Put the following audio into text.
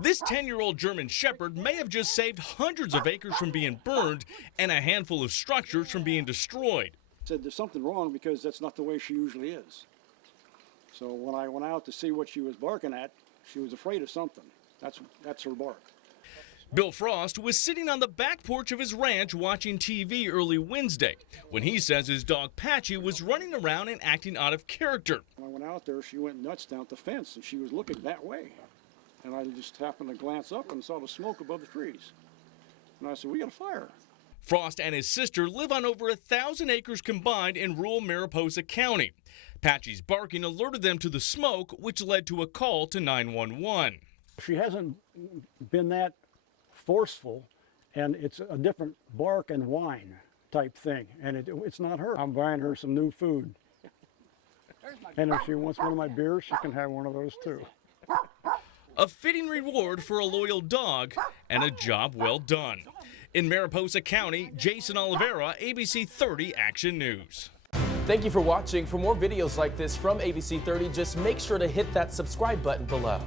This 10-year-old German Shepherd may have just saved hundreds of acres from being burned and a handful of structures from being destroyed. Said there's something wrong because that's not the way she usually is. So when I went out to see what she was barking at, she was afraid of something. That's her bark. Bill Frost was sitting on the back porch of his ranch watching TV early Wednesday when he says his dog Patchy was running around and acting out of character. When I went out there, she went nuts down at the fence and she was looking that way. And I just happened to glance up and saw the smoke above the trees. And I said, we got a fire. Frost and his sister live on over 1,000 acres combined in rural Mariposa County. Patchy's barking alerted them to the smoke, which led to a call to 911. She hasn't been that forceful, and it's a different bark and whine type thing, and it's not her. I'm buying her some new food. And if she wants one of my beers, she can have one of those too. A fitting reward for a loyal dog and a job well done. In Mariposa County, Jason Oliveira, ABC 30 Action News. Thank you for watching. For more videos like this from ABC 30, just make sure to hit that subscribe button below.